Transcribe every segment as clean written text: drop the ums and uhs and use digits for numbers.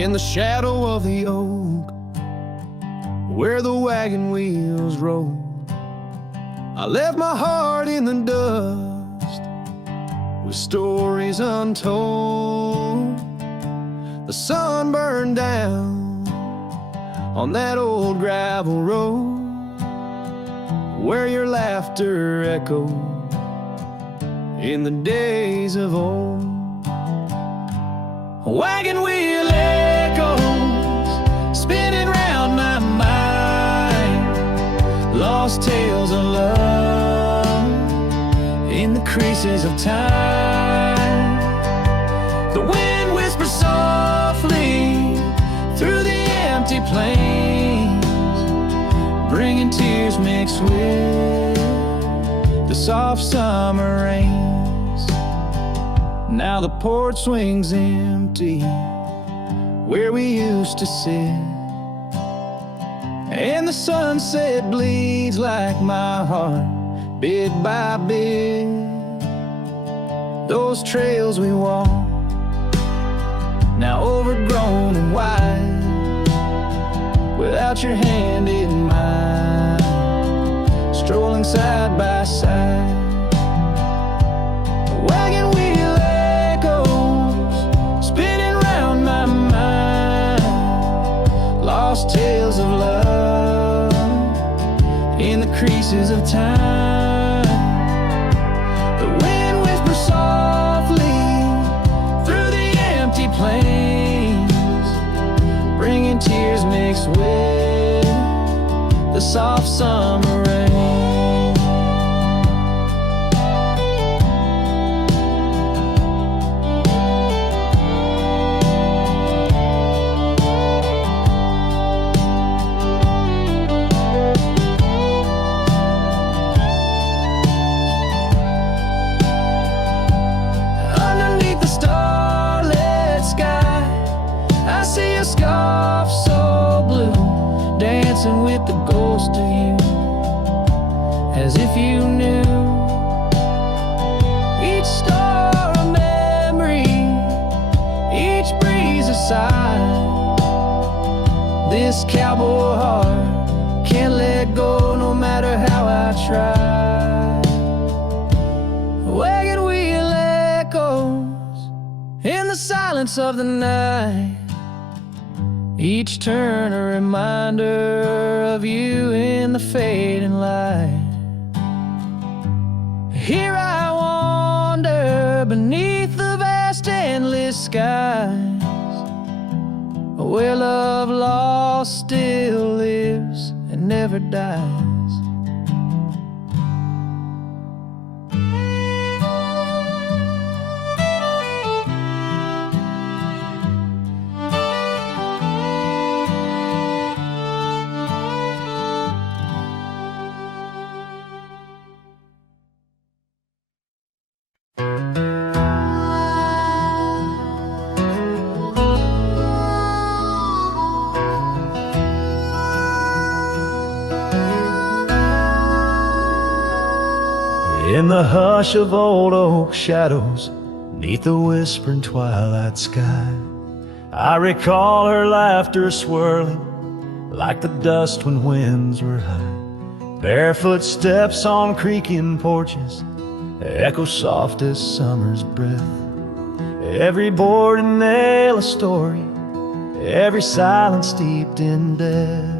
in the shadow of the oak, where the wagon wheels roll. I left my heart in the dust with stories untold. The sun burned down on that old gravel road, where your laughter echoed in the days of old. Wagon wheel echoes spinning round my mind, lost tales of love in the creases of time. The wind whispers softly through the empty plains, bringing tears mixed with the soft summer rains. Now the porch swings empty where we used to sit, and the sunset bleeds like my heart, bit by bit. Those trails we walk, now overgrown and wide, without your hand in mine, strolling side by side. Wagon wheel echoes spinning round my mind, lost tales of love in the creases of time. The wind whispers softly through the empty plains, bringing tears mixed with the soft summer rain. Underneath the starlit sky, I see a scarf so blue, dancing with the ghost of you, as if you knew. Each star a memory, each breeze a sigh. This cowboy heart can't let go no matter how I try. Wagon wheel echoes in the silence of the night, each turn a reminder of you in the fading light. Here I wander beneath the vast endless skies, where love lost still lives and never dies. In the hush of old oak shadows, neath the whispering twilight sky, I recall her laughter swirling like the dust when winds were high. Barefoot steps on creaking porches echo soft as summer's breath. Every board and nail a story, every silence steeped in death.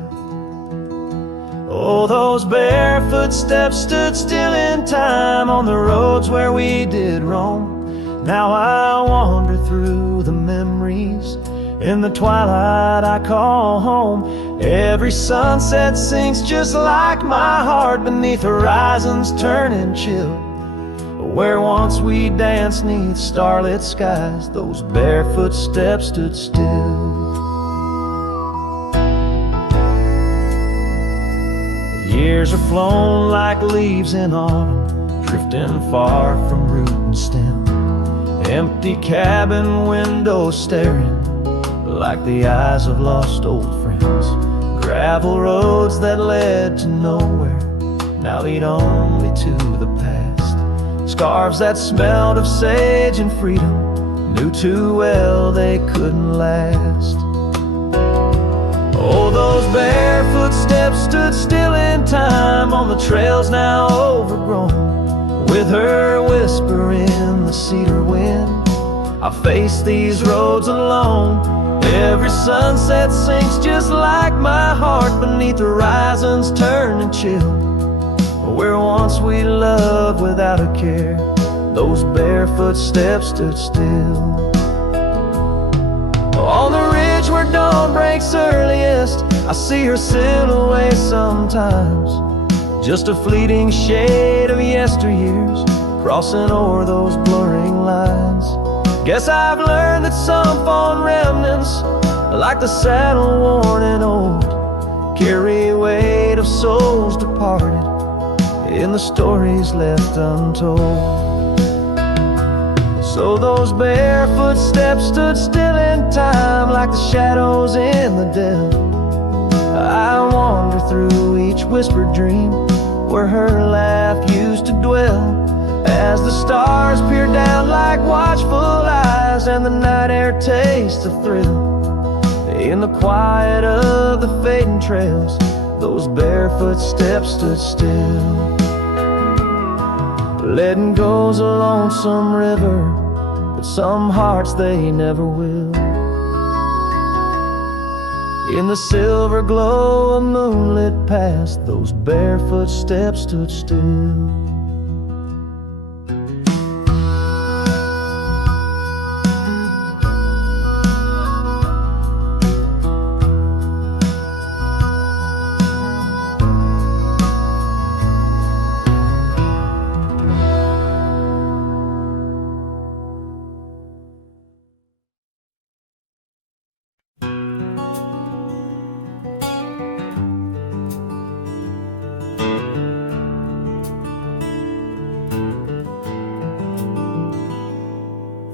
Oh, those barefoot steps stood still in time on the roads where we did roam. Now I wander through the memories in the twilight I call home. Every sunset sinks just like my heart beneath horizons turning chill, where once we danced neath starlit skies, those barefoot steps stood still. Years are flown like leaves in autumn, drifting far from root and stem. Empty cabin windows staring like the eyes of lost old friends. Gravel roads that led to nowhere now lead only to the past. Scarves that smelled of sage and freedom knew too well they couldn't last. steps stood still in time on the trails now overgrown. With her whisper in the cedar wind, I face these roads alone. Every sunset sinks just like my heart beneath horizons turning chill. Where once we loved without a care, those barefoot steps stood still. On the ridge where dawn breaks earliest, I see her silhouette sometimes, just a fleeting shade of yesteryears crossing o'er those blurring lines. Guess I've learned that some fond remnants, like the saddle worn and old, carry weight of souls departed in the stories left untold. So those barefoot steps stood still in time like the shadows in the dell. I wander through each whispered dream where her laugh used to dwell, as the stars peer down like watchful eyes and the night air tastes a thrill. In the quiet of the fading trails, those barefoot steps stood still. Letting go's a lonesome river, but some hearts they never will. In the silver glow of moonlit past, those barefoot steps stood still.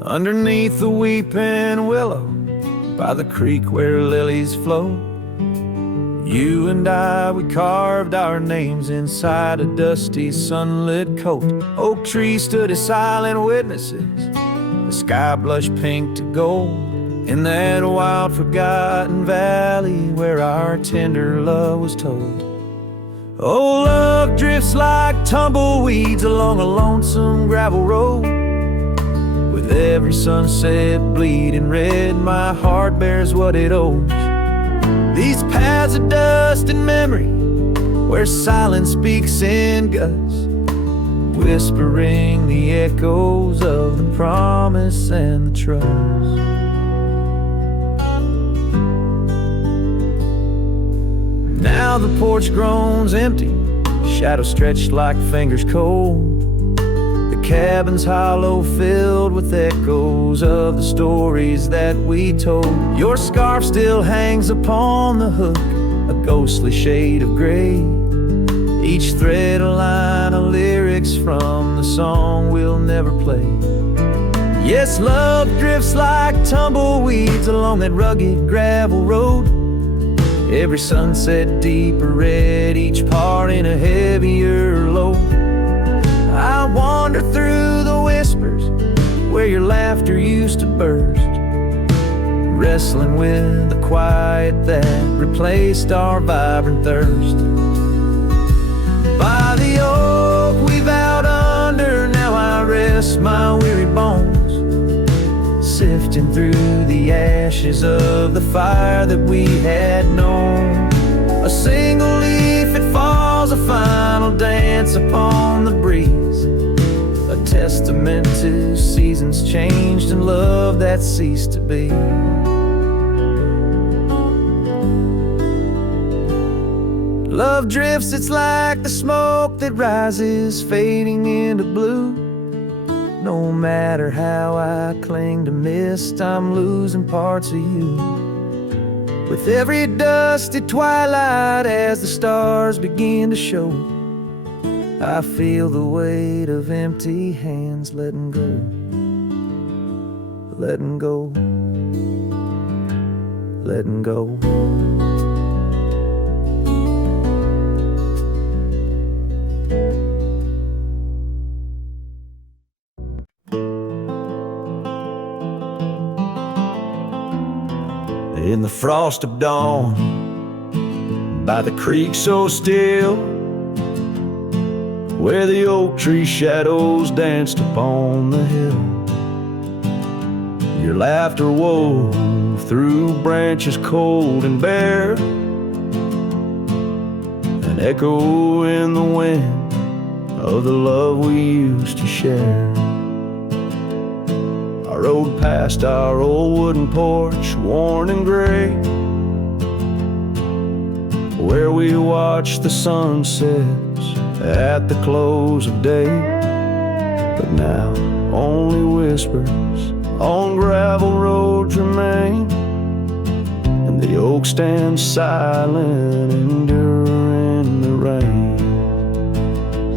Underneath the weeping willow, by the creek where lilies flow, you and I, we carved our names inside a dusty sunlit coat. Oak trees stood as silent witnesses, the sky blushed pink to gold, in that wild forgotten valley where our tender love was told. Oh, love drifts like tumbleweeds along a lonesome gravel road. With every sunset bleeding red, my heart bears what it owes. These paths of dust and memory, where silence speaks in gusts, whispering the echoes of the promise and the trust. Now the porch groans empty, shadows stretched like fingers cold. Cabin's hollow, filled with echoes of the stories that we told. Your scarf still hangs upon the hook, a ghostly shade of gray, each thread a line of lyrics from the song we'll never play. Yes, love drifts like tumbleweeds along that rugged gravel road, every sunset deeper red, each part in a heavier load. I wander through the whispers where your laughter used to burst, wrestling with the quiet that replaced our vibrant thirst. By the oak we vowed under, now I rest my weary bones, sifting through the ashes of the fire that we had known. A single leaf, it falls, a final dance upon the breeze, a testament to seasons changed and love that ceased to be. Love drifts, it's like the smoke that rises, fading into blue. No matter how I cling to mist, I'm losing parts of you. With every dusty twilight, as the stars begin to show, I feel the weight of empty hands letting go, letting go, letting go. In the frost of dawn, by the creek so still, where the oak tree shadows danced upon the hill. Your laughter wove through branches cold and bare, an echo in the wind of the love we used to share. I rode past our old wooden porch, worn and gray, where we watched the sunsets at the close of day. But now only whispers on gravel roads remain, and the oak stands silent, enduring the rain.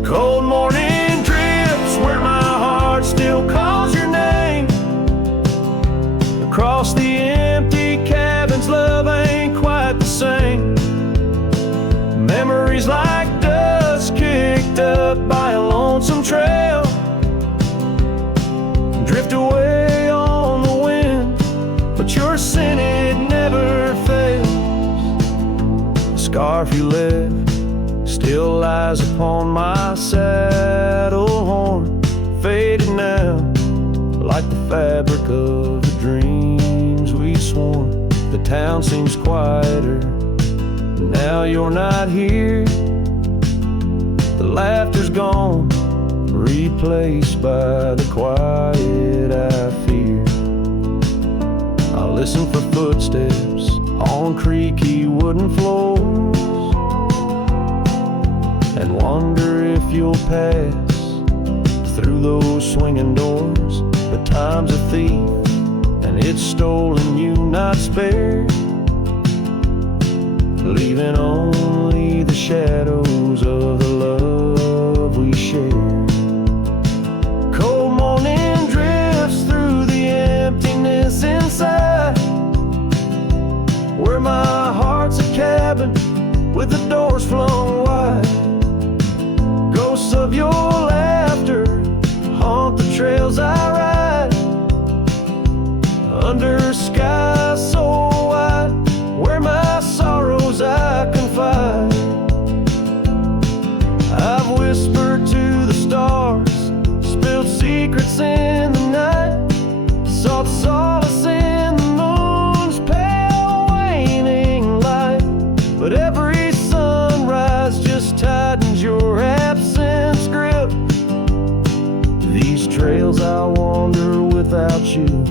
Cold morning drifts where my heart still calls your name. Across the empty cabins, love ain't quite the same. Memories like dust kicked up by a lonesome trail drift away on the wind, but your scent, it never fails. The scarf you left still lies upon my saddle horn, faded now like the fabric of the dreams we sworn. The town seems quieter now you're not here. The laughter's gone, replaced by the quiet I fear. I listen for footsteps on creaky wooden floors, and wonder if you'll pass through those swinging doors. But time's a thief, and it's stolen you, not spared, leaving only the shadows of the love we shared. Cold morning drifts through the emptiness inside, where my heart's a cabin with the doors flung wide. Ghosts of your laughter haunt the trails I ride, under skies so wide, where my sorrows I confide. I've whispered to the stars, spilled secrets in the night, sought solace in the moon's pale waning light. But every sunrise just tightens your absence grip. These trails I wander without you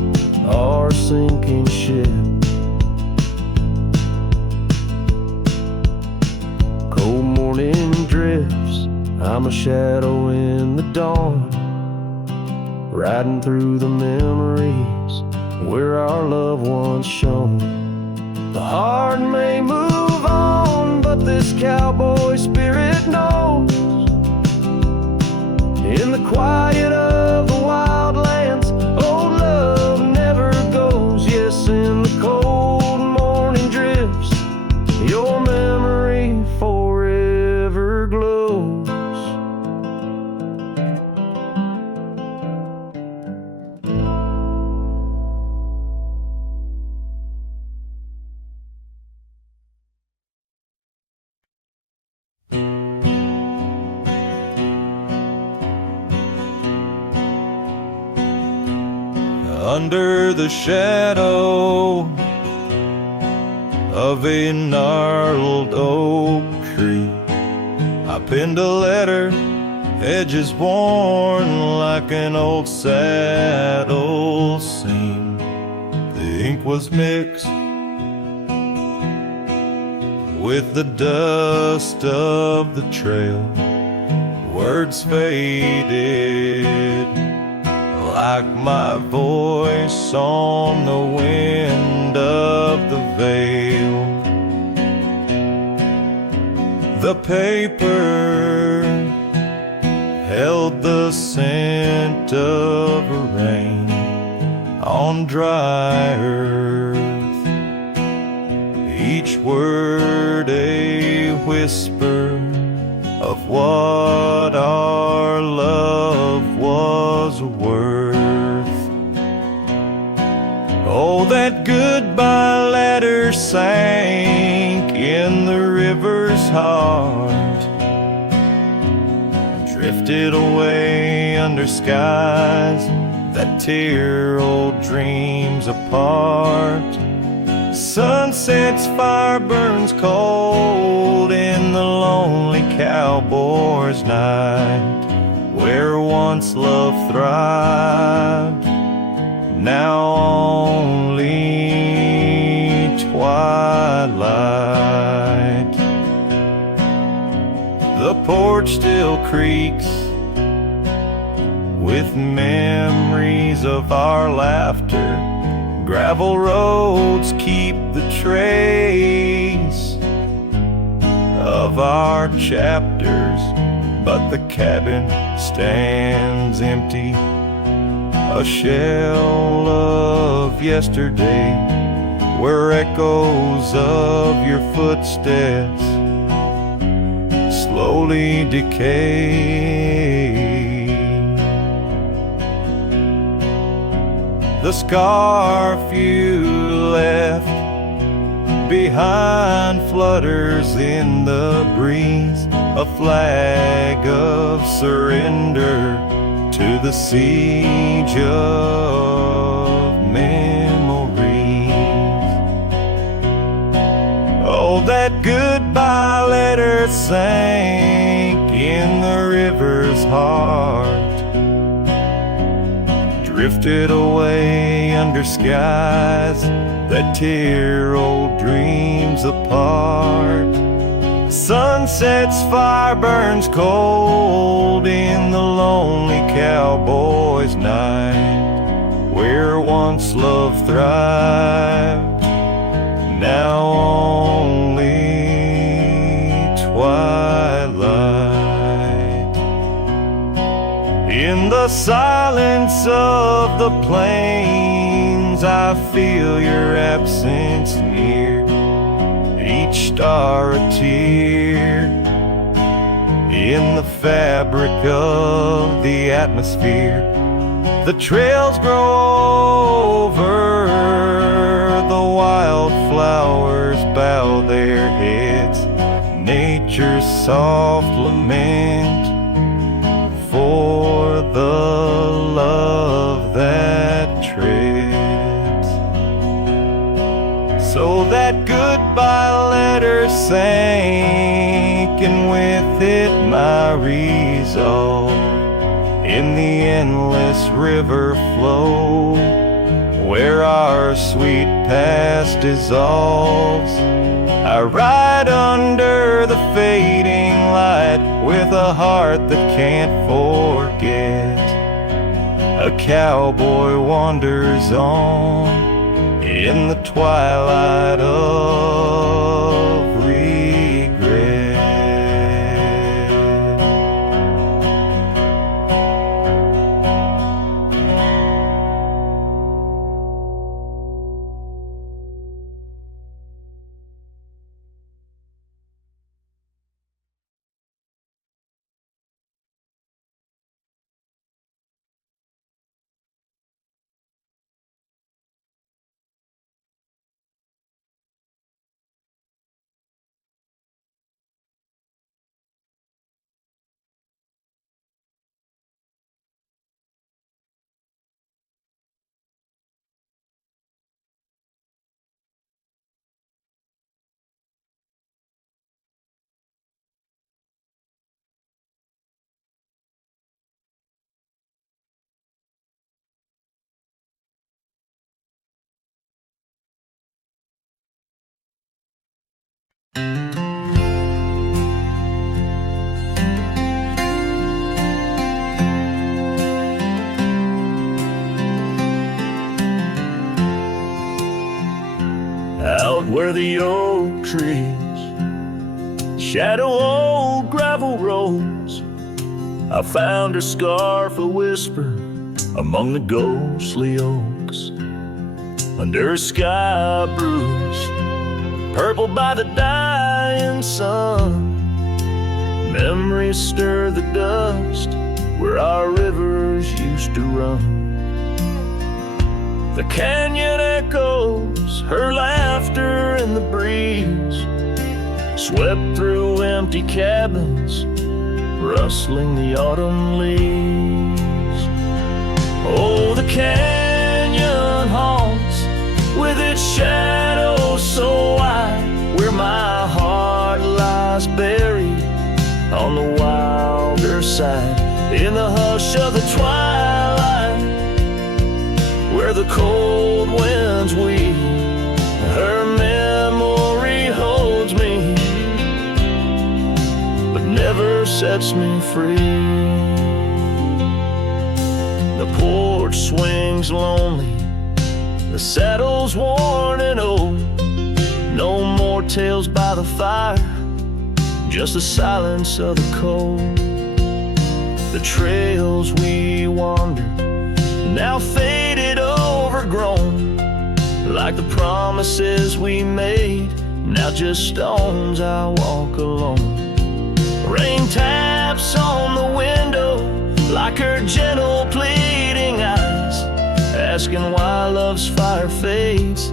are a sinking ship. Cold morning drifts, I'm a shadow in the dawn, riding through the memories where our loved ones shone. The heart may move on, but this cowboy spirit knows, in the quiet of the wildlands, old love never goes. Yes, in the cold morning drifts, your memory forever glows. Under the shadow of a gnarled oak tree, I penned a letter, edges worn like an old saddle seam. The ink was mixed with the dust of the trail. Words faded like my voice on the wind of the veil. The paper held the scent of rain on dry earth, each word a whisper of what our love was worth. Oh, that goodbye letter sank in the river heart, drifted away under skies that tear old dreams apart. Sunset's fire burns cold in the lonely cowboy's night, where once love thrived, now only twilight. The porch still creaks with memories of our laughter. Gravel roads keep the trace of our chapters, but the cabin stands empty, a shell of yesterday, where echoes of your footsteps slowly decay. The scarf you left behind flutters in the breeze, a flag of surrender to the siege of memories. Oh, that goodbye letter sank in the river's heart, drifted away under skies that tear old dreams apart. Sunset's fire burns cold in the lonely cowboy's night, where once love thrived, now only twilight. In the silence of the plains, I feel your absence near, each star a tear in the fabric of the atmosphere. The trails grow over, the wildflowers bow their heads, nature's soft lament for the love that treads. So that goodbye letter sank, and with it my resolve, in the endless river flow, where our sweet past dissolves. I ride under the fading light with a heart that can't forget. A cowboy wanders on in the twilight of regret. Out where the oak trees shadow old gravel roads, I found her scarf a whisper among the ghostly oaks. Under a sky bruised purple by the dying sun, memories stir the dust where our rivers used to run. The canyon echoes her laughter in the breeze, swept through empty cabins, rustling the autumn leaves. Oh, the canyon haunts with its shadows so wide, where my heart lies buried on the wilder side. In the hush of the twilight, where the cold winds weep, her memory holds me, but never sets me free. The porch swings lonely, the saddle's worn and old. No more tales by the fire, just the silence of the cold. The trails we wandered, now faded, overgrown, like the promises we made, now just stones I walk alone. Rain taps on the window like her gentle pleading eyes, asking why love's fire fades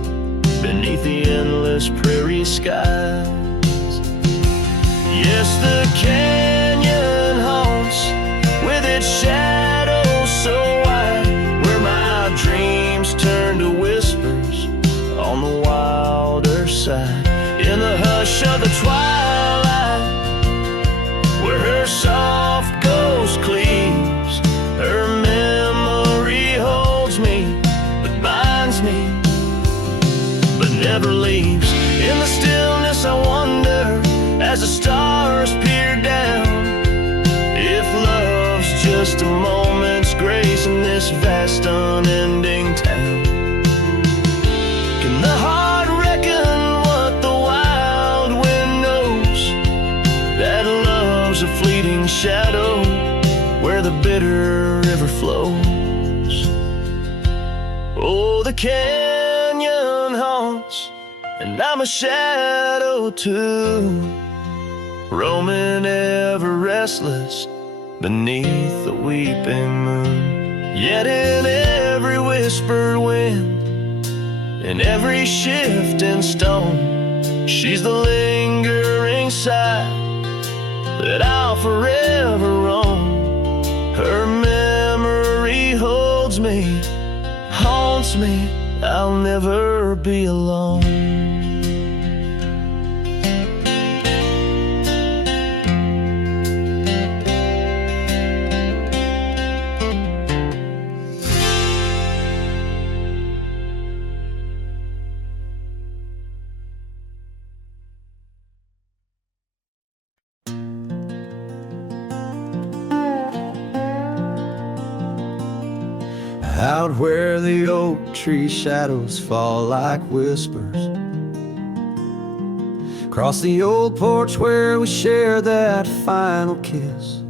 beneath the endless prairie skies. Yes, the canyon haunts with its shadows so wide, where my dreams turn to whispers on the wilder side. In the hush of the twilight, where her soft ghost cleaves, her memory holds me, but binds me, but never leaves. In the stillness I wonder, as the stars peer down, if love's just a moment's grace in this vast unending town. Can the heart reckon what the wild wind knows, that love's a fleeting shadow where the bitter river flows? Oh, the canyon haunts, and I'm a shadow too, roaming ever restless beneath the weeping moon. Yet in every whispered wind, in every shifting stone, she's the lingering sigh that I'll forever roam. Her memory holds me, haunts me, I'll never be alone. Out where the oak tree shadows fall like whispers, across the old porch where we shared that final kiss,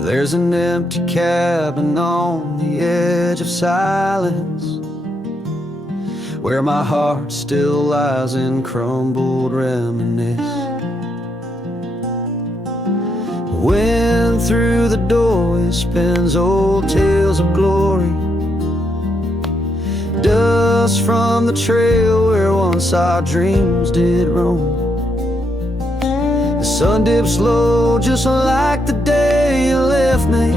there's an empty cabin on the edge of silence, where my heart still lies in crumbled reminisce. Wind through the doorway spins old tales of glory, dust from the trail where once our dreams did roam. The sun dips low just like the day you left me,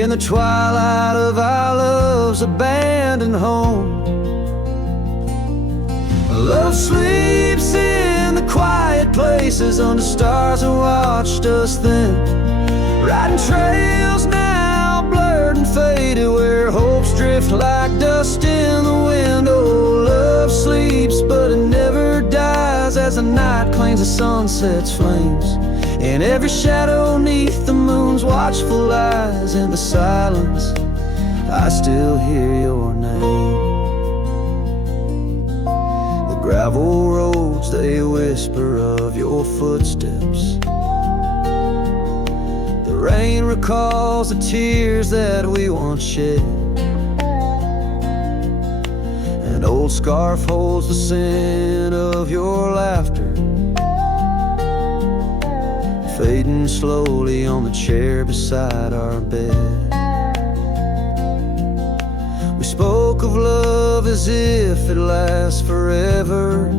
in the twilight of our love's abandoned home. Love sleeps in the quiet places under stars that watched us then, riding trails now blurred and faded, where hopes drift like dust in the wind. Oh, love sleeps, but it never dies, as the night claims the sunset's flames, in every shadow neath the moon's watchful eyes. In the silence I still hear your name. Gravel roads, they whisper of your footsteps. The rain recalls the tears that we once shed. An old scarf holds the scent of your laughter, fading slowly on the chair beside our bed. We spoke of love as if it lasted last forever,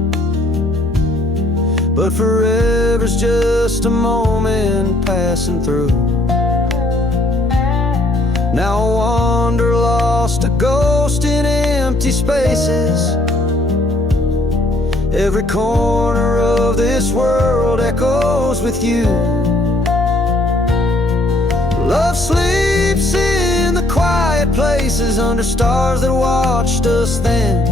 but forever's just a moment passing through. Now I wander lost, a ghost in empty spaces. Every corner of this world echoes with you. Love sleeps in the quiet places, under stars that watched us then,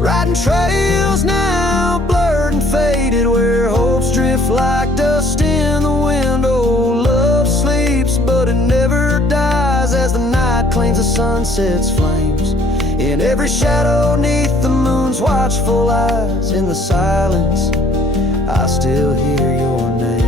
riding trails now blurred and faded, where hopes drift like dust in the wind. Oh, love sleeps, but it never dies, as the night claims the sunset's flames. In every shadow neath the moon's watchful eyes, in the silence I still hear your name.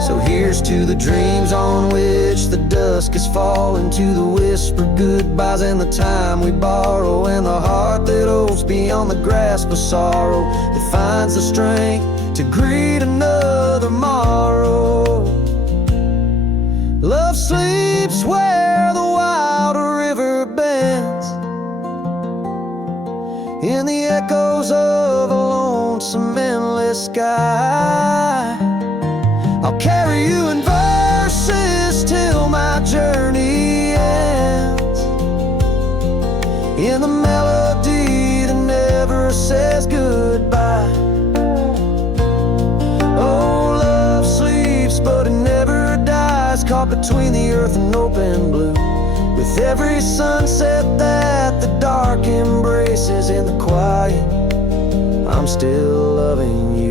So here's to the dreams on which the dusk is falling, to the whispered goodbyes and the time we borrow, and the heart that hopes beyond the grasp of sorrow, that finds the strength to greet another morrow. Love sleeps where the wild river bends, in the echoes of a lonesome endless sky. I'll carry you in verses till my journey ends, in the melody that never says goodbye. Oh, love sleeps, but it never dies, caught between the earth and open blue, with every sunset that the dark embraces. In the quiet, I'm still loving you.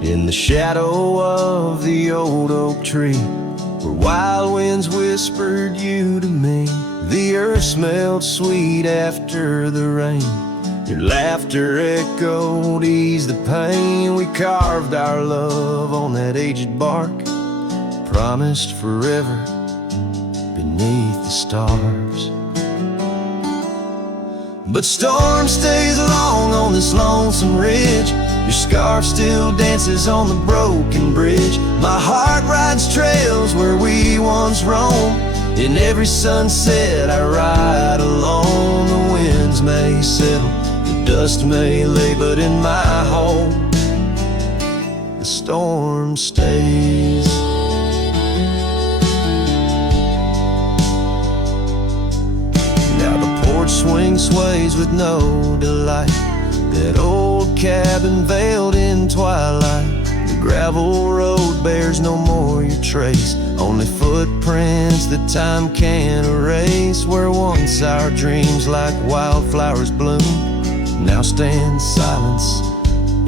In the shadow of the old oak tree, where wild winds whispered you to me, the earth smelled sweet after the rain. Your laughter echoed, eased the pain. We carved our love on that aged bark, promised forever beneath the stars. But storm stays long on this lonesome ridge, your scarf still dances on the broken bridge. My heart rides trails where we once roamed, in every sunset I ride alone. The winds may settle, the dust may lay, but in my home the storm stays. Now the porch swing sways with no delight, that old cabin veiled in twilight. The gravel road bears no more your trace, only footprints that time can't erase. Where once our dreams like wildflowers bloom, now stand silence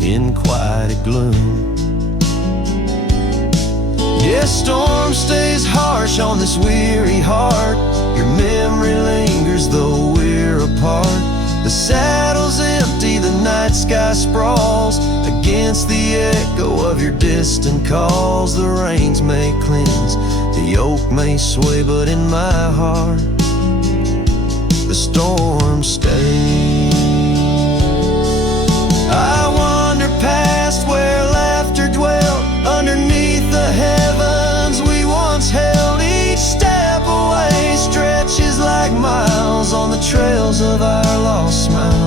in quiet gloom. Yes, storm stays harsh on this weary heart, your memory lingers though we're apart. The saddle's empty, the night sky sprawls against the echo of your distant calls. The rains may cleanse, the oak may sway, but in my heart the storm stays. I wander past where laughter dwelt, underneath the heavens we once held. Each step away stretches like miles on the trails of our lost smiles.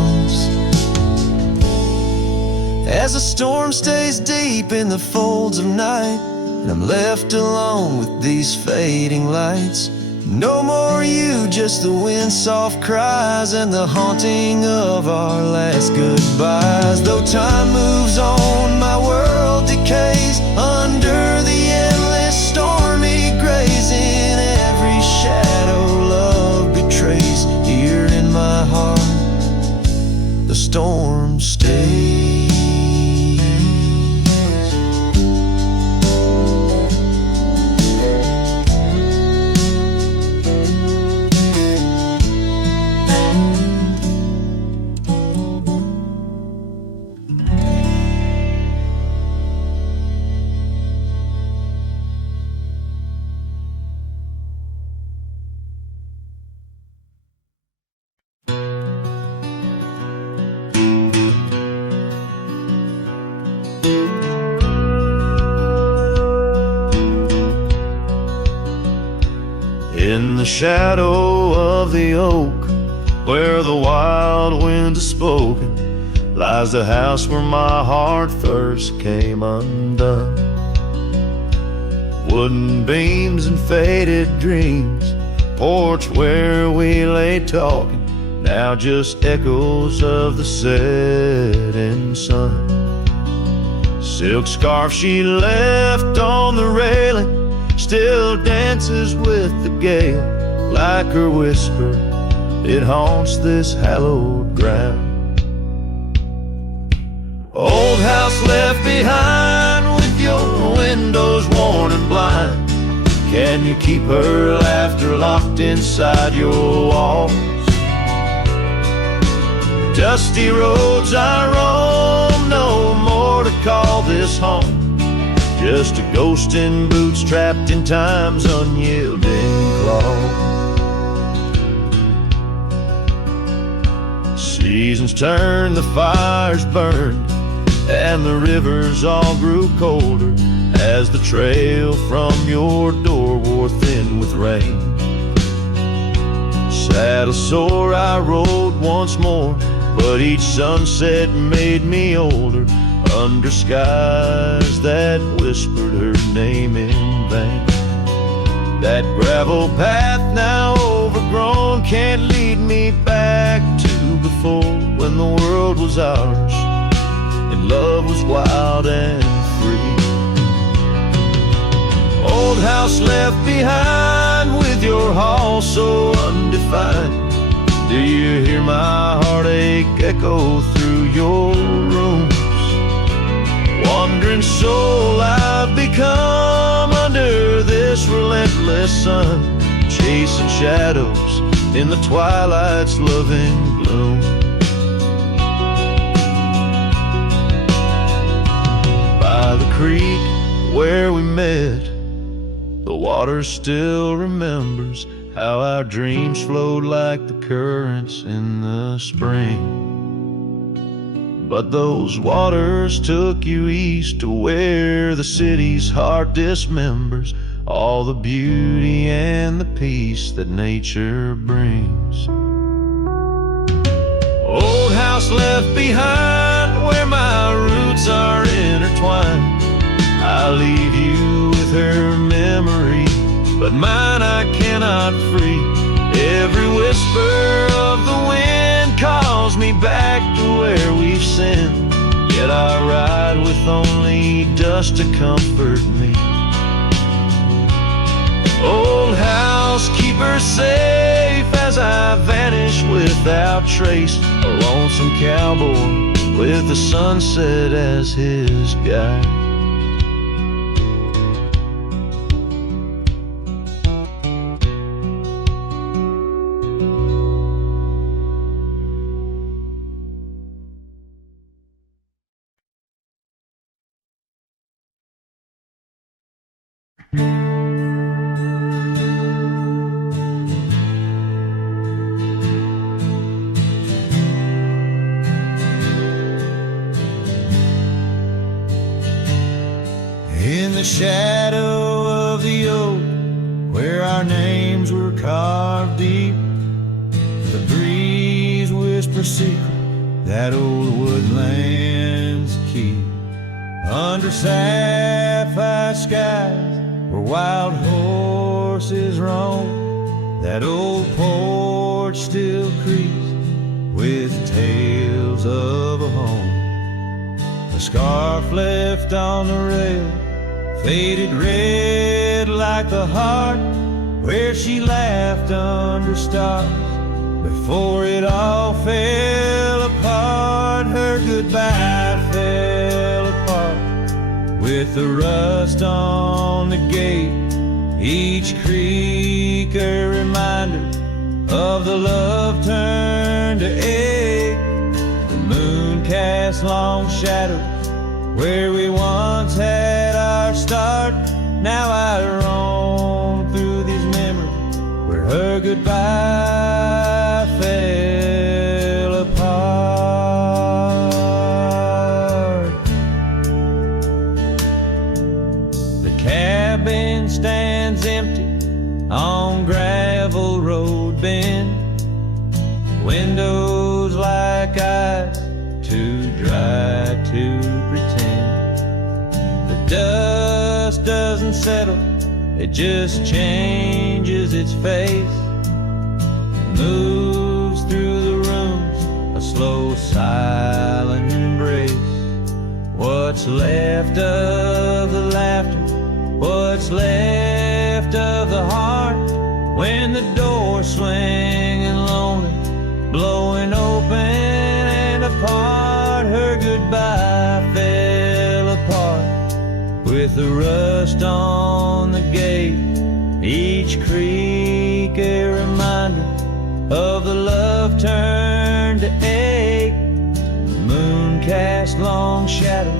As the storm stays deep in the folds of night, and I'm left alone with these fading lights. No more you, just the wind's soft cries and the haunting of our last goodbyes. Though time moves on, my world decays under the endless stormy grays. In every shadow love betrays, here in my heart the storm stays. In the shadow of the oak, where the wild wind has spoken, lies the house where my heart first came undone. Wooden beams and faded dreams, porch where we lay talking, now just echoes of the setting sun. Silk scarf she left on the railing still dances with the gale. Like her whisper, it haunts this hallowed ground. Old house left behind with your windows worn and blind. Can you keep her laughter locked inside your walls? Dusty roads I roam, no more to call this home. Just a ghost in boots trapped in time's unyielding claw. Seasons turned, the fires burned, and the rivers all grew colder as the trail from your door wore thin with rain. Saddle sore I rode once more, but each sunset made me older, under skies that whispered her name in vain. That gravel path now overgrown can't lead me back to before, when the world was ours and love was wild and free. Old house left behind with your hall so undefined. Do you hear my heartache echo through your rooms? Wandering soul I've become under this relentless sun, chasing shadows in the twilight's loving gloom. By the creek where we met, the water still remembers how our dreams flowed like the currents in the spring. But those waters took you east to where the city's heart dismembers all the beauty and the peace that nature brings. Old house left behind where my roots are intertwined. I leave you with her memory, but mine I cannot free. Every whisper of the wind calls me back to where we've sinned, yet I ride with only dust to comfort me. Old house, keep her safe as I vanish without trace, a lonesome cowboy with the sunset as his guide. In the shadow of the oak, where our names were carved deep, the breeze whispers secret that old woodlands keep. Under sapphire skies where wild horses roam, that old porch still creaks with tales of a home. A scarf left on the rail, faded red like the heart where she laughed under stars before it all fell apart. Her goodbye fell apart with the rust on the gate, each creak a reminder of the love turned to ache. The moon cast long shadows where we once had our start. Now I roam through these memories where her goodbye fell apart. stands empty on gravel road bend. Windows like eyes, too dry to pretend. The dust doesn't settle, it just changes its face. Moves through the rooms, a slow silent embrace. What's left of the laughter, what's left of the heart, when the door's swinging lonely, blowing open and apart. Her goodbye fell apart with the rust on the gate, each creak a reminder of the love turned to ache. The moon cast long shadow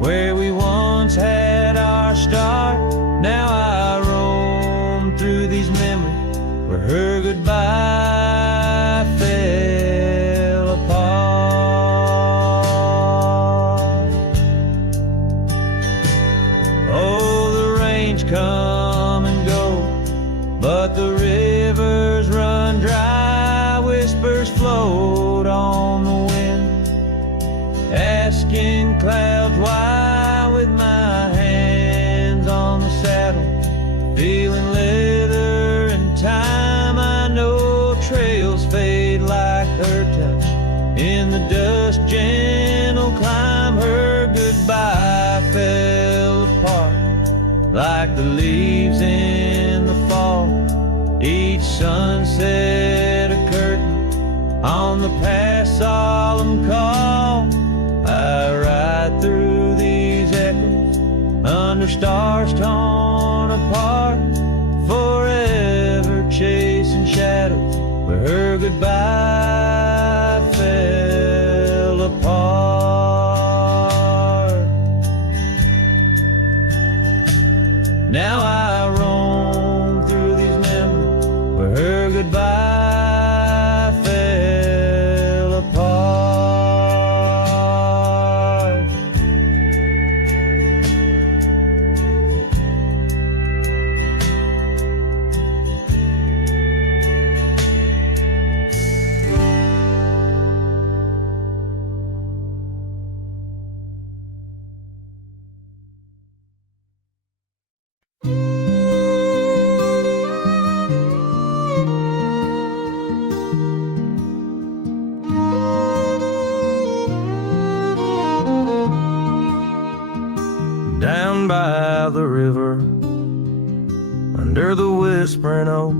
where we once had our start. Now I roam through these memories where her goodbye fell apart. Oh, the rains come and go, but the rivers run dry. Whispers float on the wind, asking clouds why. With my hands on the saddle, feeling leather and time, I know trails fade like her touch. In the dust, gentle climb. Her goodbye fell apart like the leaves in the fall. Each sunset a curtain on the past solemn call. I ride through these echoes under stars torn apart, forever chasing shadows where her goodbye fell apart. Now I roam through these memories where her goodbye fell apart. Down by the river, under the whispering oak,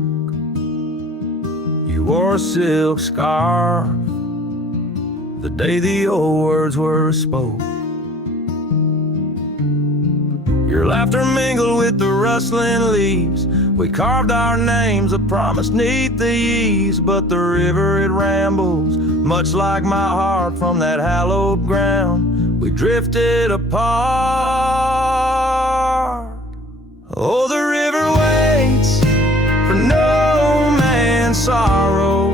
you wore a silk scarf the day the old words were spoke. Your laughter mingled with the rustling leaves. We carved our names, a promise neath the eaves. But the river, it rambles, much like my heart from that hallowed ground. We drifted apart. Oh, the river waits for no man's sorrow,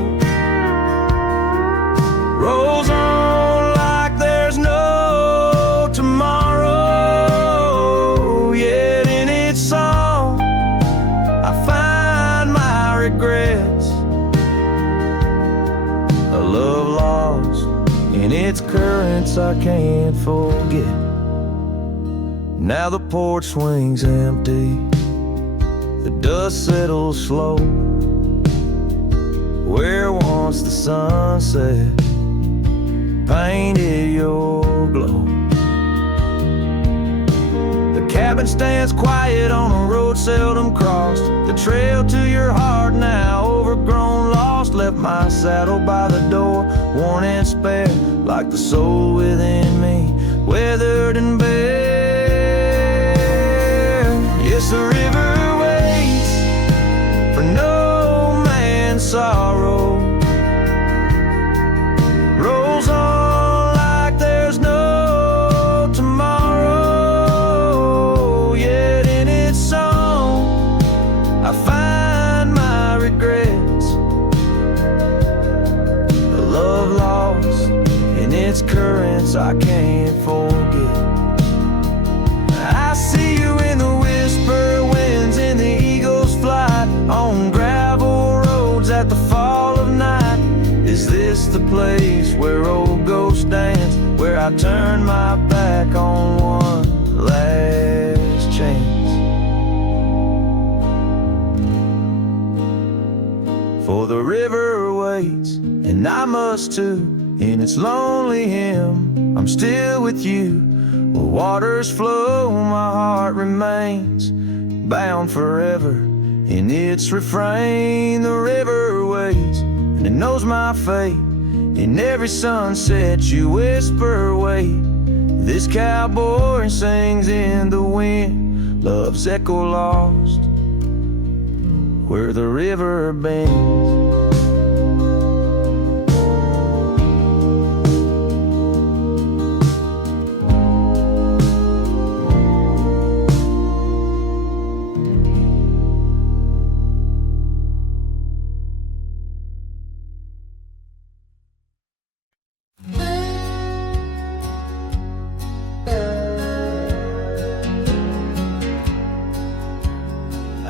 rolls on like there's no tomorrow. Yet in its song I find my regrets, a love lost in its currents I can't forget. Now the porch swings empty, the dust settles slow, where once the sunset painted your glow. The cabin stands quiet on a road seldom crossed. The trail to your heart now overgrown, lost. Left my saddle by the door, worn and spare, like the soul within me, weathered and bare. Yes, the river waits for no man's sorrow, rolls on like there's no tomorrow. Yet in its song I find my regrets, a love lost in its currents I can't forget. the place where old ghosts dance, where I turn my back on one last chance. For the river waits, and I must too, in its lonely hymn. I'm still with you. Where waters flow, my heart remains bound forever in its refrain. The river waits, and it knows my fate. In every sunset you whisper, wait. This cowboy sings in the wind, love's echo lost where the river bends.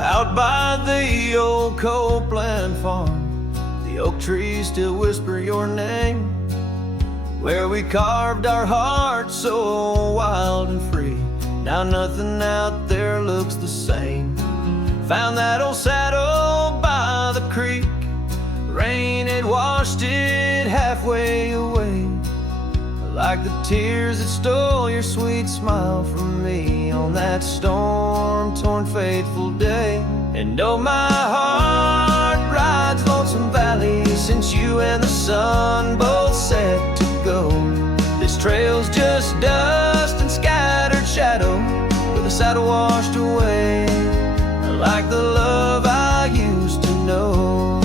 Out by the old Copeland farm, the oak trees still whisper your name. Where we carved our hearts so wild and free, now nothing out there looks the same. Found that old saddle by the creek, rain had washed it halfway away. Like the tears that stole your sweet smile from me on that storm-torn fateful day. And oh, my heart rides Lonesome Valley since you and the sun both set to go. This trail's just dust and scattered shadow, with the saddle washed away, like the love I used to know.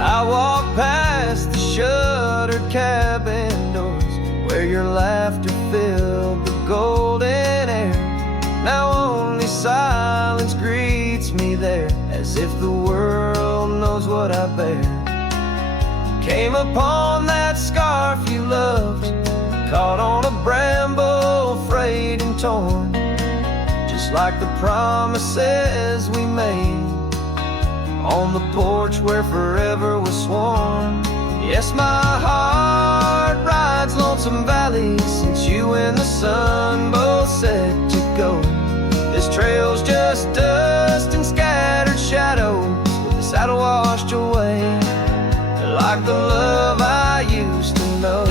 I walk past the shuttered cabin doors, where your laughter filled the golden air. Now only silence greets me there, as if the world knows what I bear. Came upon that scarf you loved, caught on a bramble, frayed and torn, just like the promises we made on the porch where forever was sworn. Yes, my heart rides Lonesome Valley since you and the sun both set to go. This trail's just dust and scattered shadows, with the saddle washed away, like the love I used to know.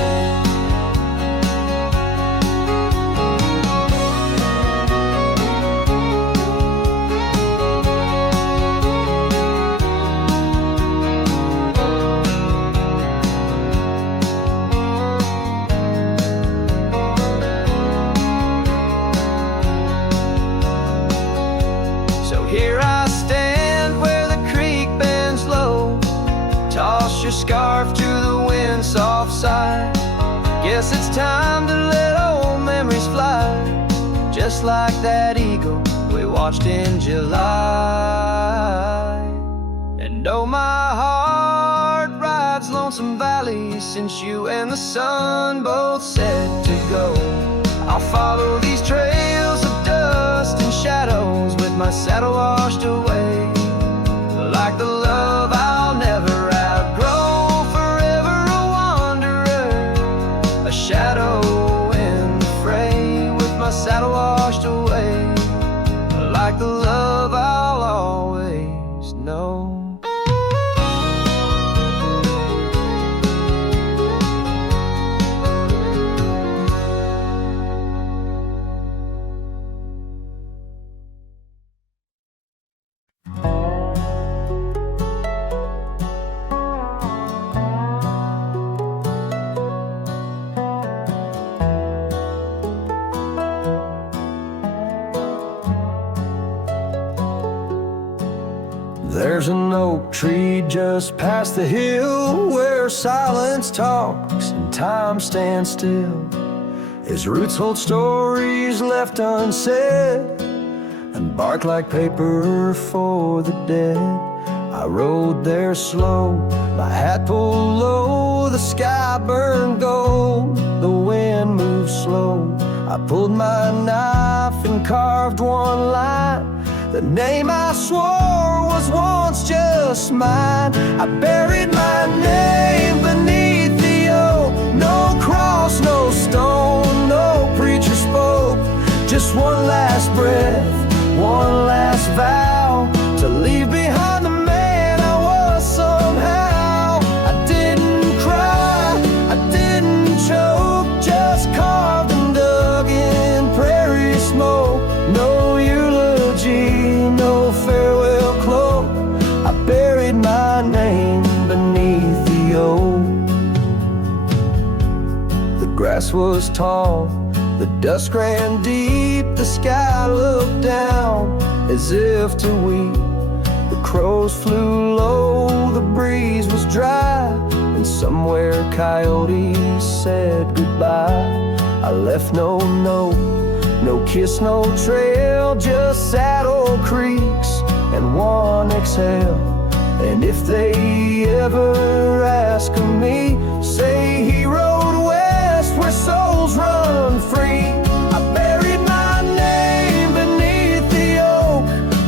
Here I stand where the creek bends low, toss your scarf to the wind's soft side. Guess it's time to let old memories fly, just like that eagle we watched in July. And oh, my heart rides Lonesome Valley since you and the sun both set to go. I'll follow these trails of dust and shadows, with my saddle washed away, like the love I'll never outgrow. Forever a wanderer, a shadow in the fray, with my saddle washed away, like the love I'll always know. There's an oak tree just past the hill, where silence talks and time stands still. Its roots hold stories left unsaid, and bark like paper for the dead. I rode there slow, my hat pulled low, the sky burned gold, the wind moved slow. I pulled my knife and carved one line, the name I swore was once just mine. I buried my name beneath the oak. No cross, no stone, no preacher spoke. Just one last breath, one last vow, to leave behind the man I was somehow. I didn't cry, I didn't choke, just carved and dug in prairie smoke. No eulogy, no farewell cloak. I buried my name beneath the oak. The grass was tall, the dust ran deep, the sky looked down as if to weep. The crows flew low, the breeze was dry, and somewhere coyotes said goodbye. I left no note, no kiss, no trail, just sad old creeks and one exhale. And if they ever ask of me, say he rode west where souls run free. I buried my name beneath the oak,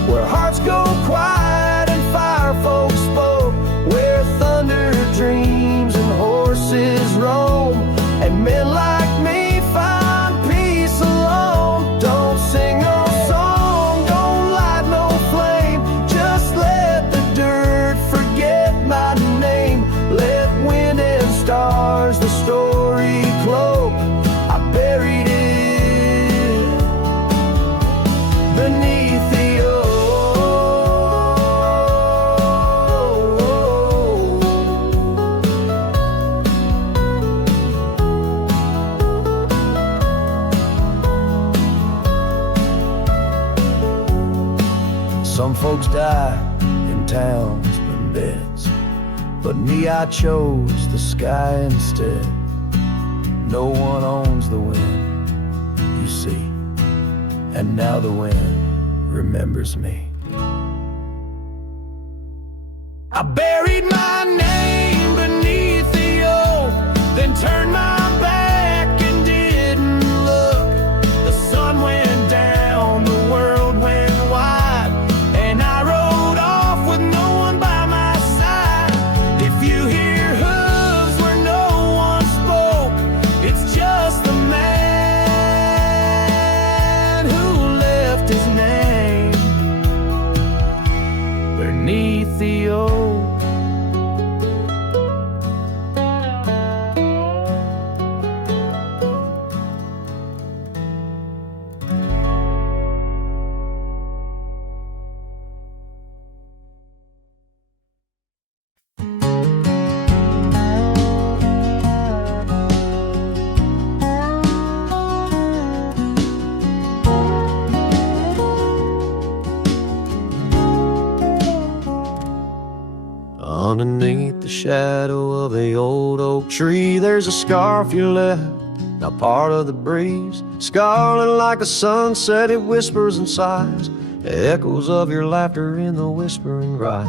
where hearts go quiet and fire folks spoke, where thunder dreams and horses roam, and men like me find peace alone. Don't sing no song, don't light no flame, just let the dirt forget my name. Let wind and stars the story cloak. I buried it beneath the oak. Some folks die in towns and beds, but me, I chose the sky instead. No one owns the wind, you see, and now the wind remembers me. I buried my name beneath the oak, then turned my back and didn't look. The sun went down, the world went wide, and I rode off with no one by my side. If you hear hooves where no one spoke, it's just the man who left his name beneath the oak. Underneath the shadow of the old oak tree, there's a scarf you left, now part of the breeze. Scarlet like a sunset, it whispers and sighs, echoes of your laughter in the whispering ride.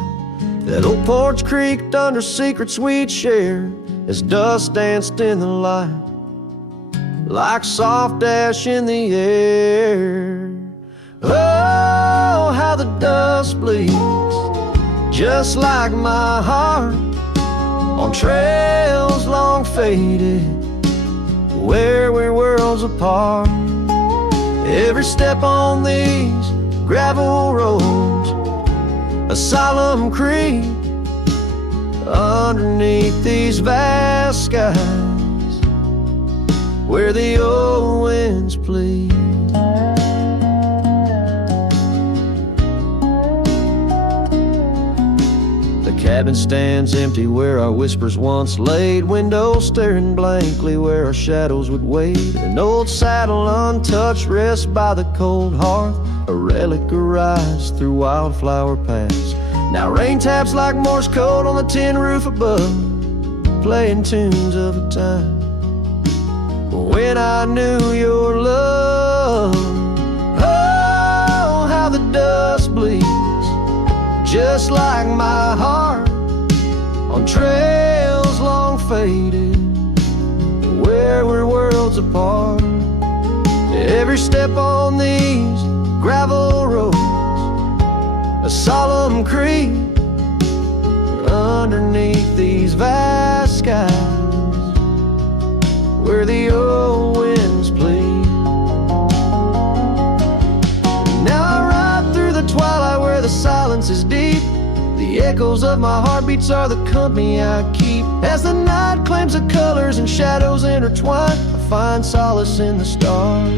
That old porch creaked under secrets we'd shared as dust danced in the light, like soft ash in the air. Oh, how the dust bleeds, just like my heart, on trails long faded, where we're worlds apart. Every step on these gravel roads, a solemn creed, underneath these vast skies, where the old winds plead. The cabin stands empty where our whispers once laid, windows staring blankly where our shadows would wade. An old saddle untouched rests by the cold hearth, a relic arise through wildflower paths. Now rain taps like Morse code on the tin roof above, playing tunes of a time when I knew your love. Oh, how the dust bleeds, just like my heart, on trails long faded, where we're worlds apart. Every step on these gravel roads, a solemn creed underneath these vast skies where the old winds plead. Now I ride through the twilight where the silence is deep. The echoes of my heartbeats are the company I keep. As the night claims the colors and shadows intertwine, I find solace in the stars,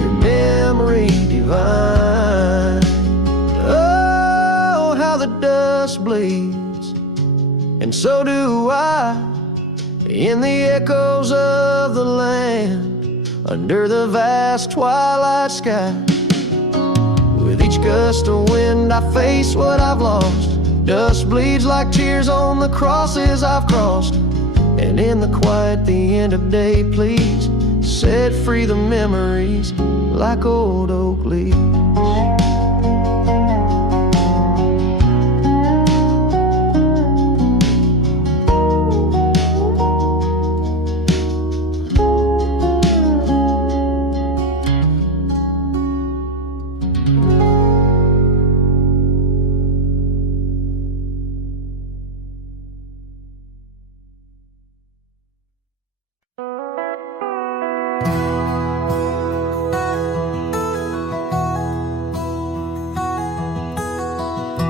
your memory divine. Oh, how the dust bleeds, and so do I, in the echoes of the land, under the vast twilight sky. With each gust of wind I face what I've lost. Dust bleeds like tears on the crosses I've crossed. And in the quiet, the end of day, please set free the memories like old oak leaves.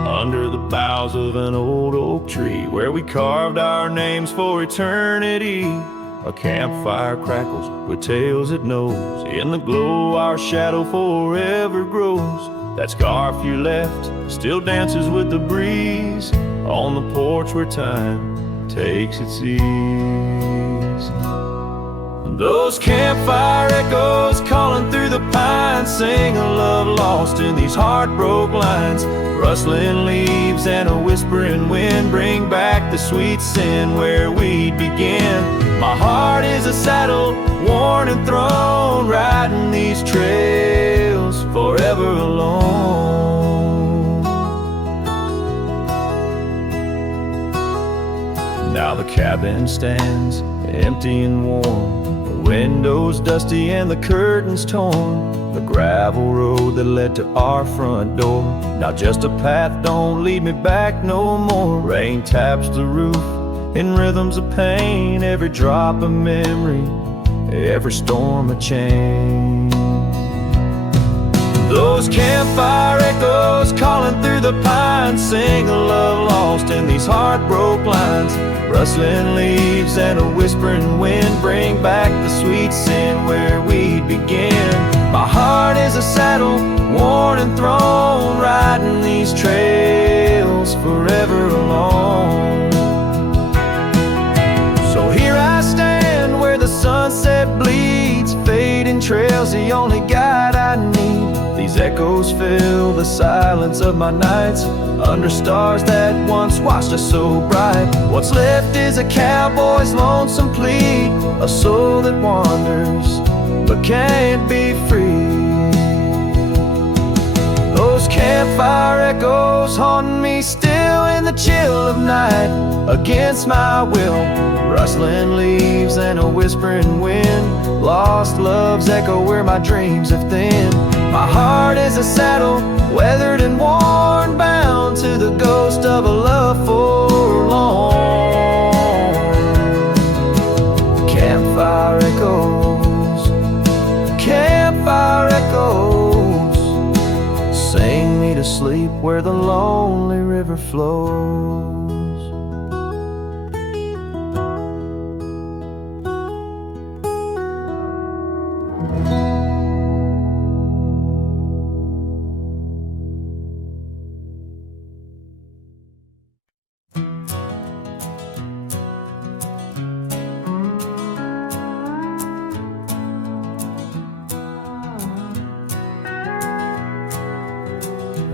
Under the boughs of an old oak tree, where we carved our names for eternity, a campfire crackles with tales it knows. In the glow our shadow forever grows. That scarf you left still dances with the breeze on the porch where time takes its ease. Those campfire echoes calling through the pines sing a love lost in these heartbroken lines. Rustling leaves and a whispering wind bring back the sweet sin where we'd begin. My heart is a saddle, worn and thrown, riding these trails forever alone. Now the cabin stands empty and warm, the windows dusty and the curtains torn. The gravel road that led to our front door, now just a path, don't lead me back no more. Rain taps the roof in rhythms of pain, every drop a memory, every storm a change. Those campfire echoes calling through the pines sing a love lost in these heartbroken lines. Rustling leaves and a whispering wind bring back the sweet sin where we'd begin. My heart is a saddle, worn and thrown, riding these trails forever alone. So here I stand where the sunset bleeds, fading trails the only guide I need. These echoes fill the silence of my nights, under stars that once watched us so bright. What's left is a cowboy's lonesome plea, a soul that wanders but can't be free. Those campfire echoes haunt me still in the chill of night, against my will. Rustling leaves and a whispering wind, lost love's echo where my dreams have thinned. My heart is a saddle, weathered and worn, bound to the ghost of a love forlorn. Campfire echoes, campfire echoes, sing me to sleep where the lonely river flows.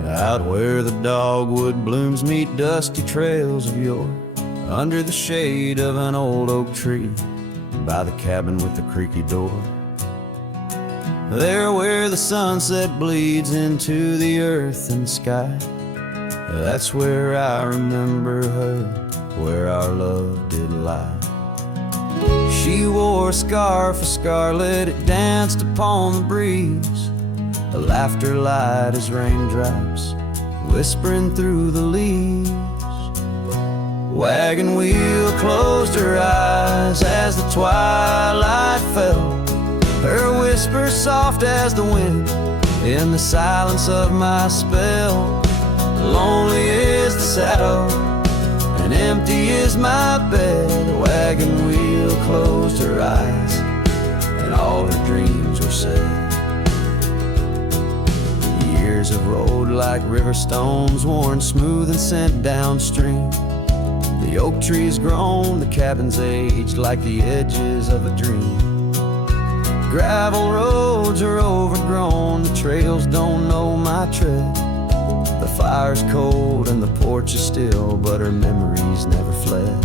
Out where the dogwood blooms meet dusty trails of yore, under the shade of an old oak tree, by the cabin with the creaky door. There where the sunset bleeds into the earth and sky, that's where I remember her, where our love did lie. She wore a scarf of scarlet, it danced upon the breeze, her laughter light as raindrops whispering through the leaves. Wagon wheel closed her eyes as the twilight fell, her whisper soft as the wind in the silence of my spell. Lonely is the saddle and empty is my bed. The wagon wheel closed her eyes and all her dreams were said. Years have rolled like river stones, worn smooth and sent downstream. The oak tree's grown, the cabin's aged like the edges of a dream. Gravel roads are overgrown, the trails don't know my tread. The fire's cold and the porch is still, but her memories never fled.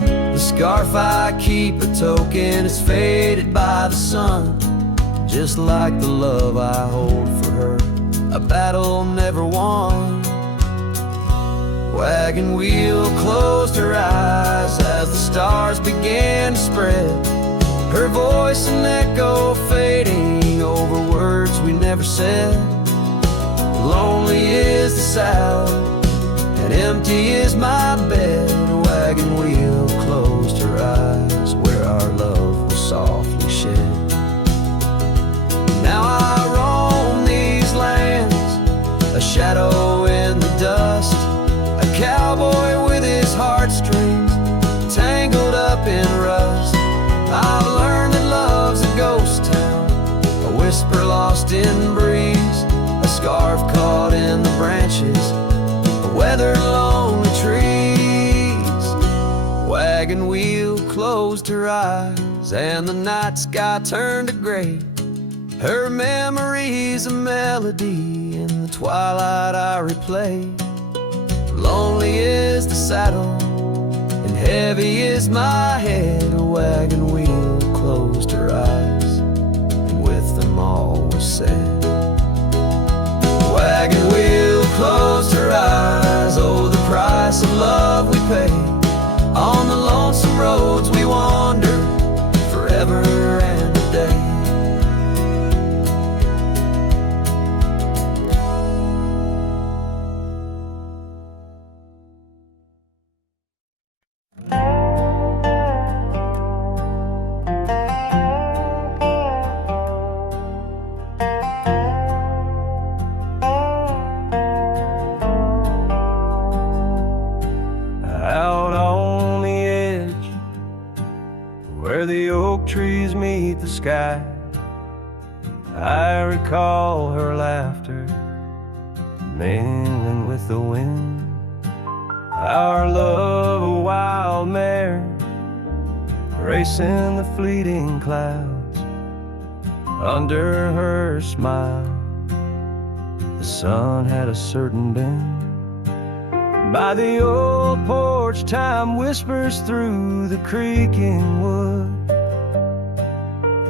The scarf I keep a token is faded by the sun, just like the love I hold for her, a battle never won. Wagon wheel closed her eyes as the stars began to spread, her voice an echo fading over words we never said. Lonely is the saddle and empty is my bed. Wagon wheel closed her eyes where our love was softly shed. Now I roam these lands, a shadow in the dust, a cowboy with his heartstrings tangled up in rust. I've learned that love's a ghost town, a whisper lost in breeze, a scarf caught in the branches, a weathered lonely trees. Wagon wheel closed her eyes and the night sky turned to gray, her memory's a melody in the twilight I replay. Lonely is the saddle and heavy is my head. A wagon wheel closed her eyes and with them all was said. A wagon wheel closed her eyes, oh the price of love we pay. On the lonesome roads we wander forever and a day. Trees meet the sky, I recall her laughter mingling with the wind. Our love a wild mare racing the fleeting clouds. Under her smile the sun had a certain bend. By the old porch time whispers through the creaking wood,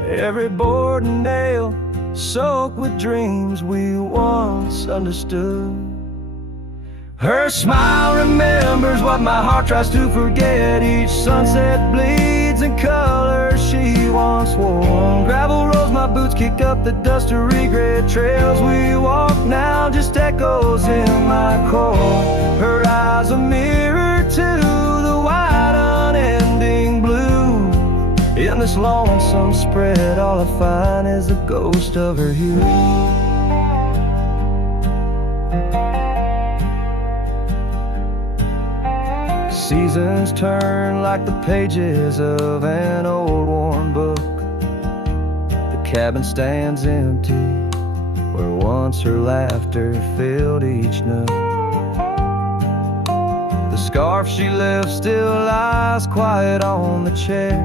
every board and nail soaked with dreams we once understood. Her smile remembers what my heart tries to forget. Each sunset bleeds in colors she once wore. On gravel roads my boots kicked up the dust of regret. Trails we walk now just echoes in my core. Her eyes a mirror to the wide unending blue. In this lonesome spread, all I find is the ghost of her hue. Seasons turn like the pages of an old worn book. The cabin stands empty where once her laughter filled each nook. The scarf she left still lies quiet on the chair,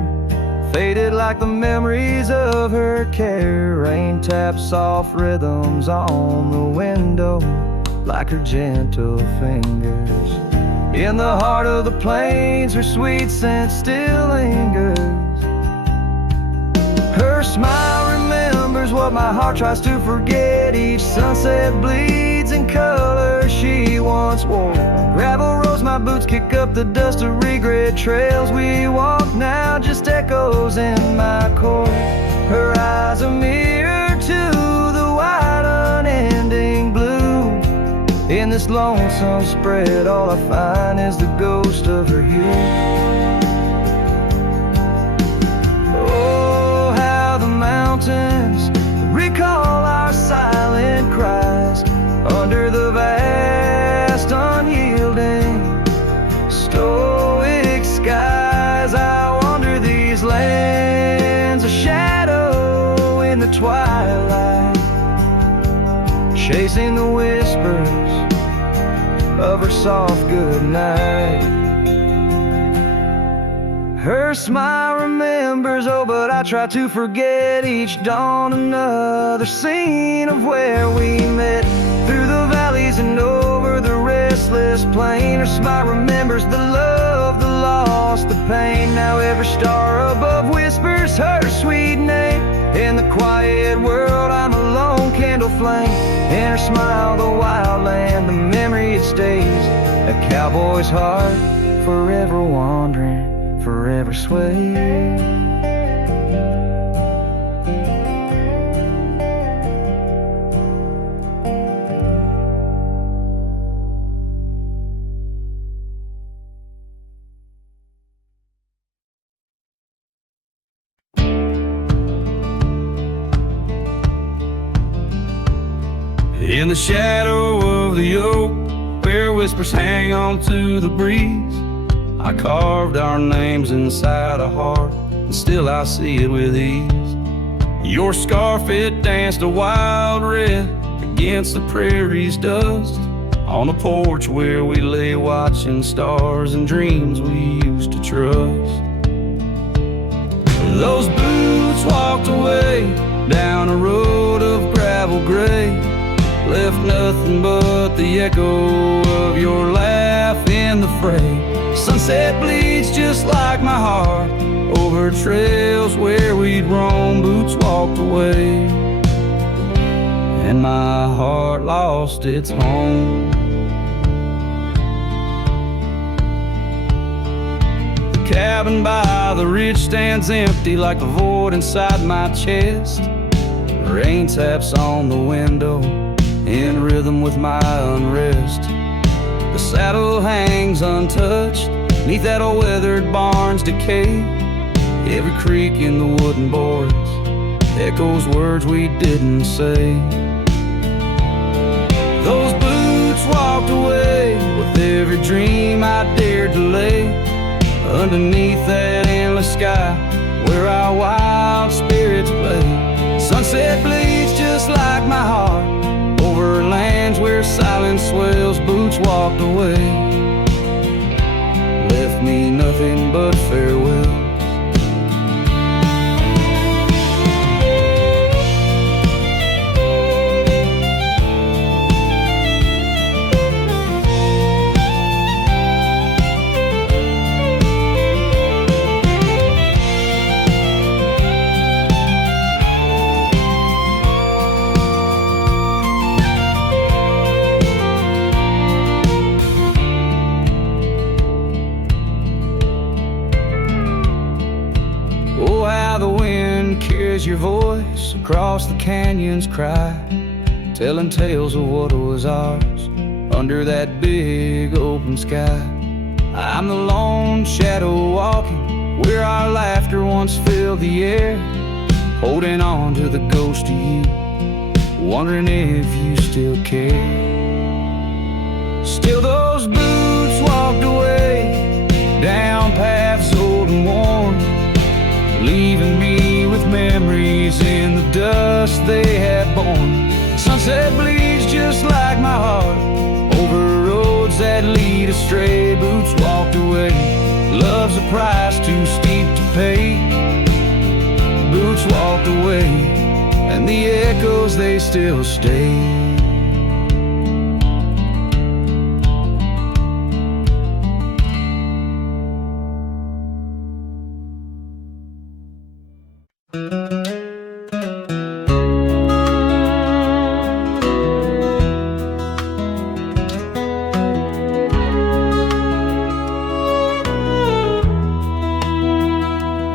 faded like the memories of her care. Rain taps soft rhythms on the window like her gentle fingers. In the heart of the plains her sweet scent still lingers. Her smile remembers what my heart tries to forget. Each sunset bleeds in color she once wore. Gravel roads my boots kick up the dust of regret. Trails we walk now just echoes in my core. Her eyes a mirror to the this lonesome spread, all I find is the ghost of her youth. Oh, how the mountains recall our silent cries under the vast, unyielding, stoic skies. I wander these lands of shadow in the twilight, chasing the whispers of her soft goodnight. Her smile remembers, oh, but I try to forget each dawn. Another scene of where we met, through the valleys and over the restless plain. Her smile remembers the love, the loss, the pain. Now every star above whispers her sweet name. In the quiet world I'm a lone candle flame. In her smile the wild land, the memory it stays. A cowboy's heart, forever wandering, forever sway. In the shadow of the oak, where whispers hang on to the breeze, I carved our names inside a heart, and still I see it with ease. Your scarf, it danced a wild red against the prairie's dust, on a porch where we lay watching stars and dreams we used to trust. Those boots walked away down a road of gravel gray, left nothing but the echo of your laugh in the fray. Sunset bleeds just like my heart over trails where we'd roam. Boots walked away and my heart lost its home. The cabin by the ridge stands empty like the void inside my chest. Rain taps on the window in rhythm with my unrest. The saddle hangs untouched neath that old weathered barn's decay. Every creak in the wooden boards echoes words we didn't say. Those boots walked away with every dream I dared to lay underneath that endless sky where our wild spirits play. Sunset bleeds just like my heart over lands where silence swells. Boots walked away, left me nothing but farewells. Your voice across the canyon's cry, telling tales of what was ours under that big open sky. I'm the lone shadow walking where our laughter once filled the air, holding on to the ghost of you, wondering if you still care. Still those boots walked away down paths old and worn, leaving me with memories in the dust they had borne. Sunset bleeds just like my heart over roads that lead astray. Boots walked away, love's a price too steep to pay. Boots walked away, and the echoes they still stay.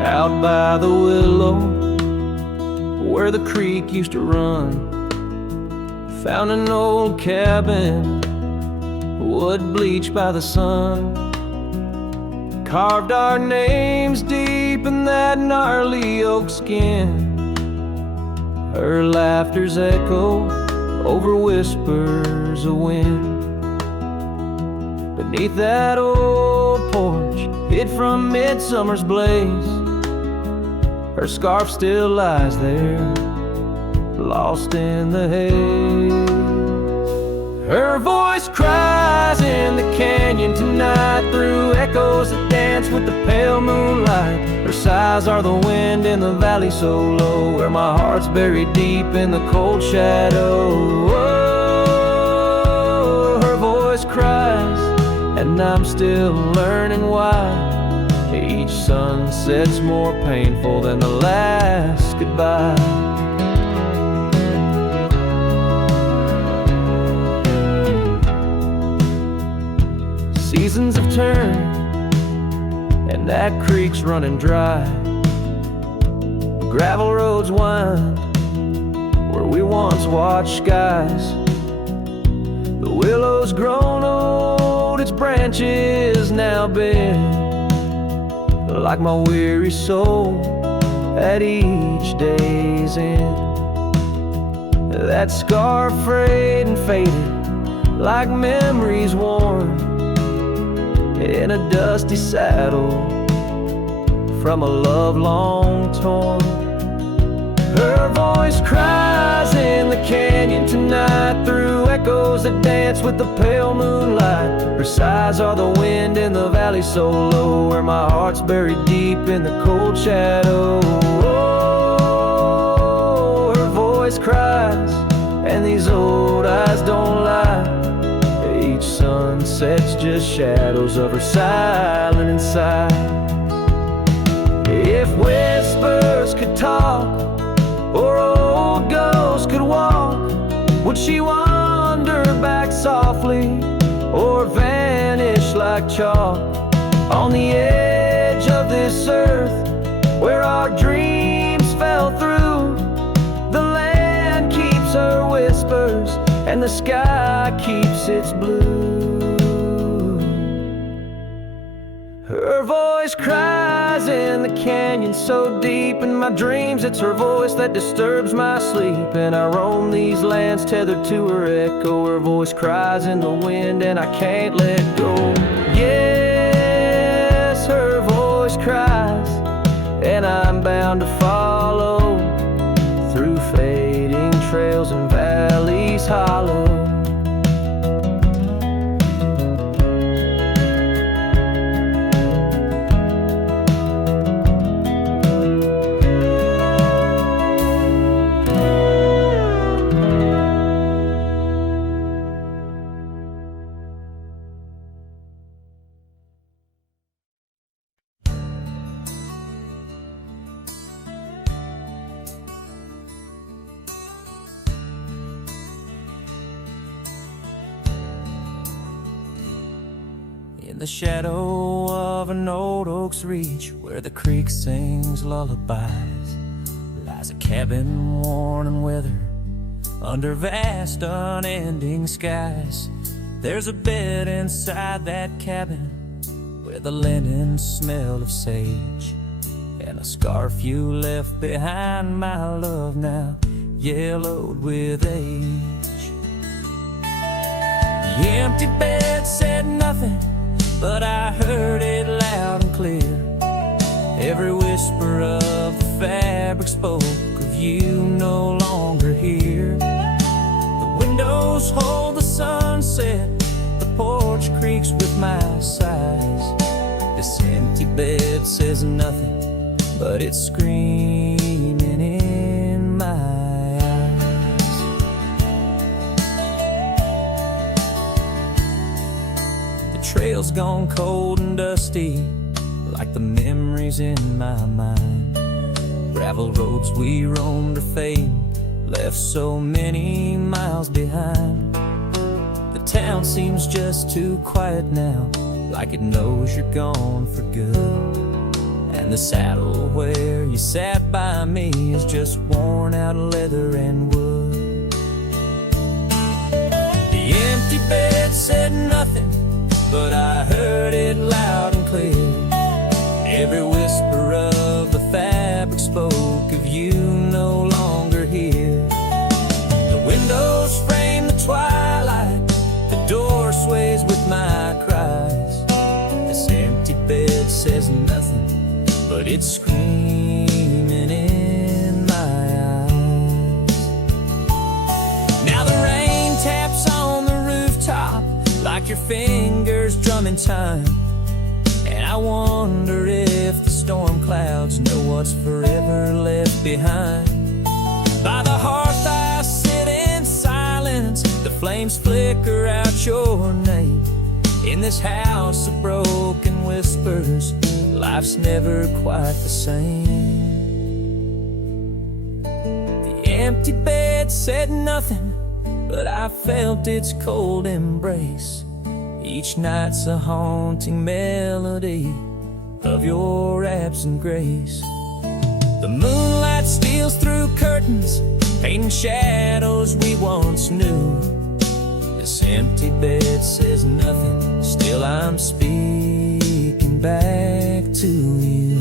Out by the willow, where the creek used to run, found an old cabin wood bleached by the sun. Carved our names deep in that gnarly oak skin. Her laughter's echo over whispers of wind. Beneath that old porch, hid from midsummer's blaze, her scarf still lies there, lost in the haze. Her voice cries in the canyon tonight, through echoes that dance with the pale moonlight. Her sighs are the wind in the valley so low, where my heart's buried deep in the cold shadow. Oh, her voice cries, and I'm still learning why each sunset's more painful than the last goodbye. Seasons have turned, and that creek's running dry. Gravel roads wind where we once watched skies. The willow's grown old, its branches now bend, like my weary soul at each day's end. That scar frayed and faded, like memories worn in a dusty saddle from a love long torn. Her voice cries in the canyon tonight, through echoes that dance with the pale moonlight. Her sighs are the wind in the valley so low, where my heart's buried deep in the cold shadow. Oh, her voice cries, and these old eyes don't lie. Each sunset's just shadows of her silent inside. If whispers could talk, or old ghosts could walk, would she wander back softly, or vanish like chalk on the edge of this earth where our dreams fell through? The land keeps her whispers, and the sky keeps its blue. Her voice cries in the canyon so deep in my dreams, it's her voice that disturbs my sleep. And I roam these lands tethered to her echo. Her voice cries in the wind, and I can't let go. Yes, her voice cries, and I'm bound to follow through fading trails and valleys hollow. In the shadow of an old oak's reach, where the creek sings lullabies, lies a cabin worn and weathered under vast unending skies. There's a bed inside that cabin with a linen smell of sage, and a scarf you left behind, my love, now yellowed with age. The empty bed said nothing, but I heard it loud and clear. Every whisper of the fabric spoke of you no longer here. The windows hold the sunset, the porch creaks with my sighs. This empty bed says nothing, but it's screaming in my eyes. The trail's gone cold and dusty, like the memories in my mind. Gravel roads we roamed are fading, left so many miles behind. The town seems just too quiet now, like it knows you're gone for good. And the saddle where you sat by me is just worn out leather and wood. The empty bed said nothing, but I heard it loud and clear. Every whisper of the fabric spoke of you no longer here. The windows frame the twilight, the door sways with my cries. This empty bed says nothing, but it's screaming in my eyes. Now the rain taps on the rooftop like your fingers drumming time, and I wonder if the storm clouds know what's forever left behind. By the hearth I sit in silence, the flames flicker out your name. In this house of broken whispers, life's never quite the same. The empty bed said nothing, but I felt its cold embrace. Each night's a haunting melody of your absent grace. The moonlight steals through curtains, painting shadows we once knew. This empty bed says nothing, still I'm speaking back to you.